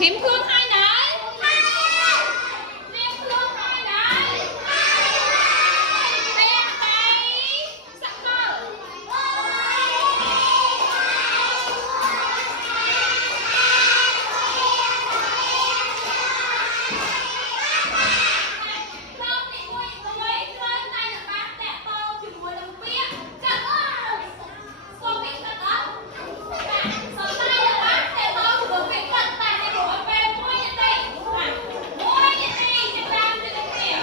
Thêm Phương hai đấy. Thêm Phương hai đấy. Đây là cái sẵn cờ. Không thì nuôi nuôi lên tay là bác tẹt to chừng mùi đồng bia. Chặt ơi. Cô bị chặt đó. Sờ tay là bác tẹt to chừng mùi bị chặt. Tại này của về mua như thế. Mua như thế. Chẳng làm như thế kìa.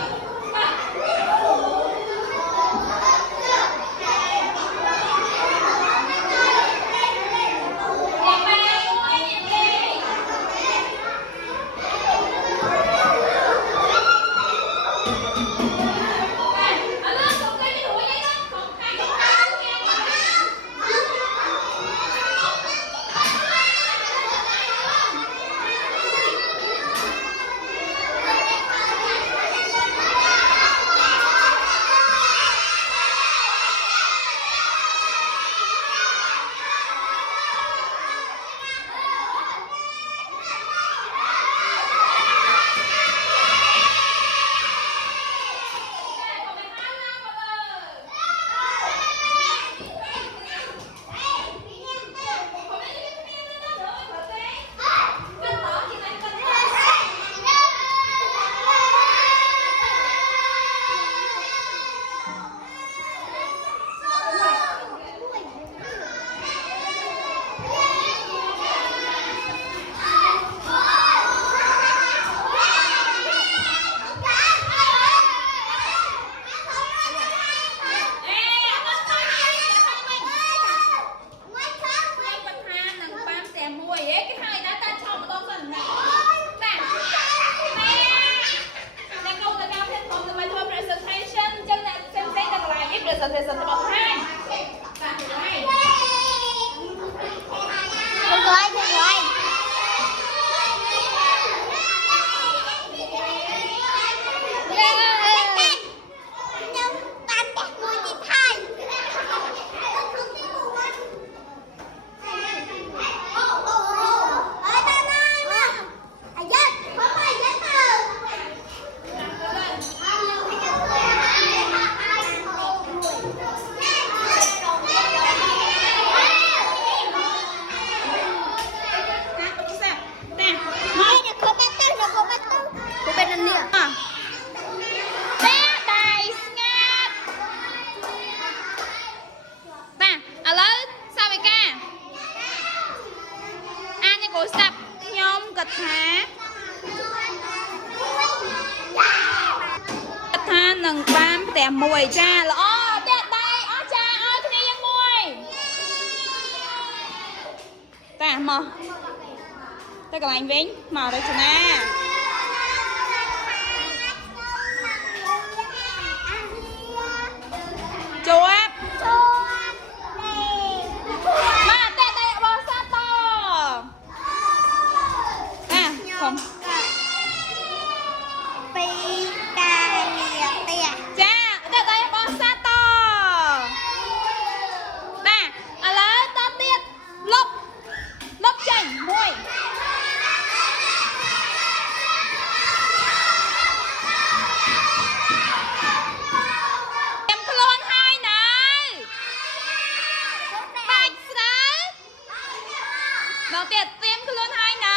Presentation tập 2. Được rồi, được rồi. Nâng bám tè mùi cha là ô tè đây ô cha ơi cái này mùi tè mò tè cả anh vĩnh mò đây chừng nè chúa mà tè đây bò sa to à không đầu tiên tiêm luôn hai nữa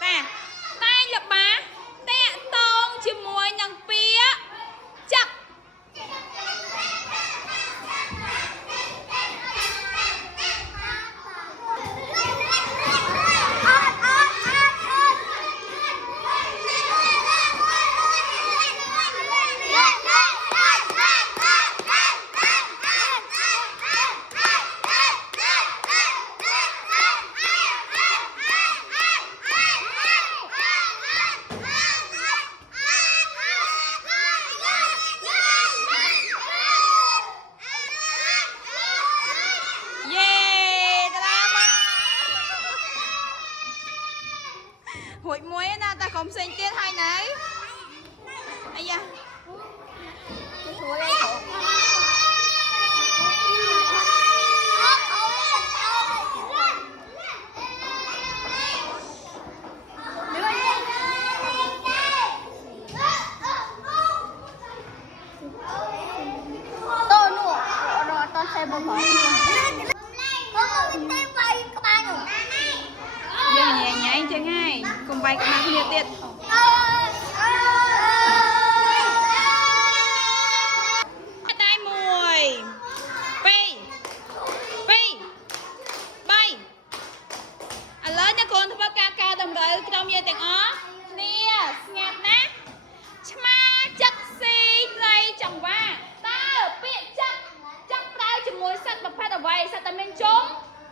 ta tay là bá tẹ tông chỉ mùi nằng phía chặt hội muối na ta không sinh tiết hay nấy ai da ុំវាយក្បាលគ្នាទៀតដៃ1 2 3 4 5ឥឡូវអ្នកកូនធ្វើការតម្រូវក្រុមយើងទាំងអស់គ្នាស្ងាត់ណាឆ្មាចឹកស៊ីត្រីចង្វាតើពាក្យចឹកប្រើជាមួយសត្វប្រភេទអ្វីសត្វតែមានជុំ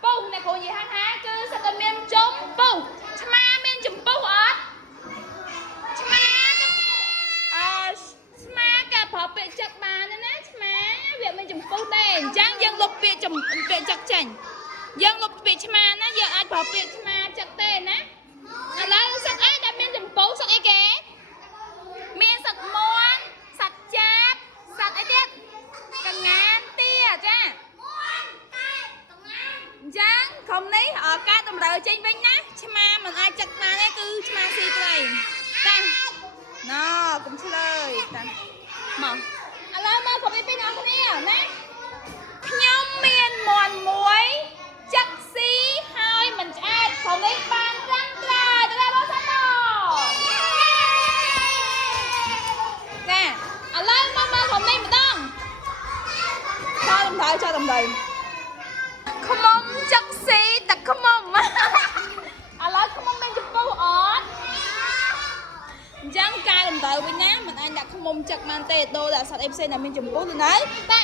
ពុះអ្នកគ្រូនិយាយហាគឺសត្វតែមានជុំពុះឆ្មាមានចំពុះអត់ឆ្មាឆ្មាក៏ប្រើពាក្យចឹកបានណាឆ្មាវាមានចំពុះទេអញ្ចឹងយើងលុបពាក្យចឹកចេញយើងលុបពាក្យឆ្មាណាយើងអាចប្រើពាក្យឆ្មាចឹកទេណាឥឡូវសត្វអីដែលមានចំពុះសត្វអីគេមានសត្វមាន់សត្វចាបសត្វអីទៀតកងានទាចាអញ្ចឹងក្រុមនេះការតម្រូវចេញវិញណាឆ្មាមិនអាចចឹកបានទេគឺឆ្មាស៊ីត្រីតាណ៎កុំឆ្លើយតាមកឥឡូវមកក្រុមនេះពីអ្នកគ្នាណាខ្ញុំមានមាន់មួយចឹកស៊ីហើយមិនឆ្អែតក្រុមនេះបានត្រឹមត្រូវទៅដល់បងសាណចាឥឡូវមកក្រុមនេះម្ដងចោលតម្រូវខ្មុំចឹកស៊ីតែខ្មុំឥឡូវខ្មុំមានចំពោះអត់អញ្ចឹងការតម្រូវវិញណាមិនអាចដាក់ខ្មុំចឹកបានទេដូរដាក់សត្វអីផ្សេងដែលមានចំពោះទៅនៅតា